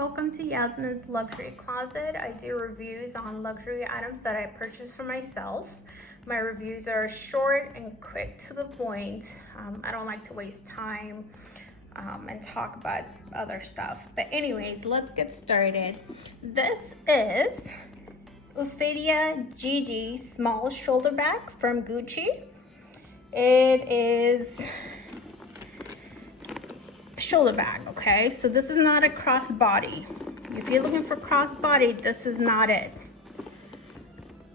Welcome to Yasmin's Luxury Closet. I do reviews on luxury items that I purchase for myself. My reviews are short and quick to the point. I don't like to waste time and talk about other stuff. But anyways, let's get started. This is Ophidia GG small shoulder bag from Gucci. It is shoulder bag, okay? So this is not a crossbody. If you're looking for crossbody, this is not it.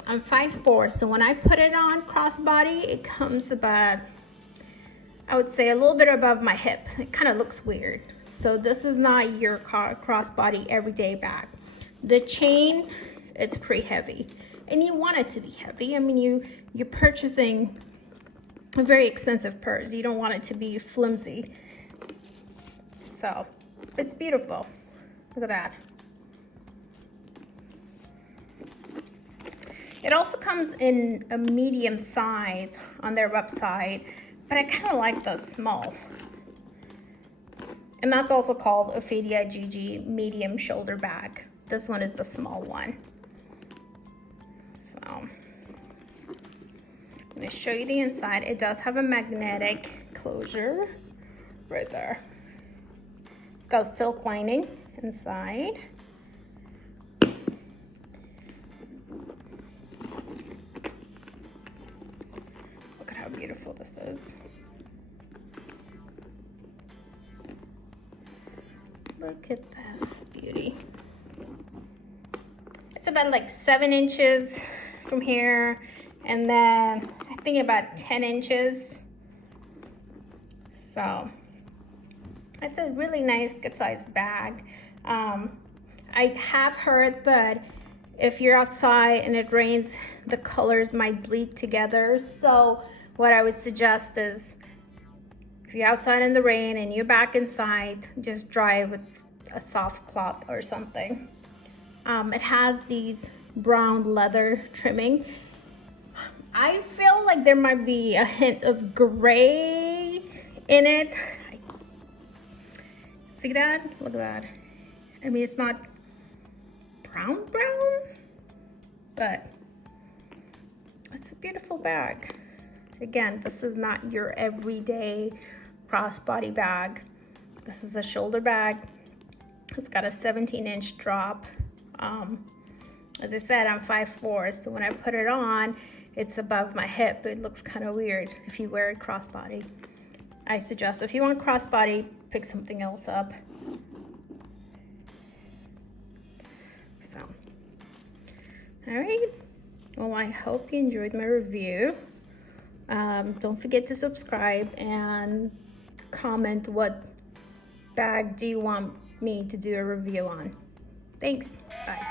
I'm 5'4", so when I put it on crossbody, it comes about, I would say, a little bit above my hip. It kind of looks weird. So this is not your crossbody everyday bag. The chain, it's pretty heavy, and you want it to be heavy. I mean, you're purchasing a very expensive purse. You don't want it to be flimsy. So it's beautiful. Look at that. It also comes in a medium size on their website, but I kind of like the small. And that's also called Ophidia GG medium shoulder bag. This one is the small one. So I'm going to show you the inside. It does have a magnetic closure right there. It's got silk lining inside. Look at how beautiful this is. Look at this beauty. It's about like 7 inches from here, and then I think about 10 inches. So it's a really nice, good sized bag. I have heard that if you're outside and it rains, the colors might bleed together. So what I would suggest is, if you're outside in the rain and you're back inside, just dry it with a soft cloth or something. It has these brown leather trimming. I feel like there might be a hint of gray in it. See that? Look at that. I mean, it's not brown, but it's a beautiful bag. Again, this is not your everyday crossbody bag. This is a shoulder bag. It's got a 17-inch drop. As I said, I'm 5'4", so when I put it on, it's above my hip. It looks kind of weird if you wear it crossbody. I suggest, if you want crossbody, pick something else up. So, all right. Well, I hope you enjoyed my review. Don't forget to subscribe and comment what bag do you want me to do a review on. Thanks. Bye.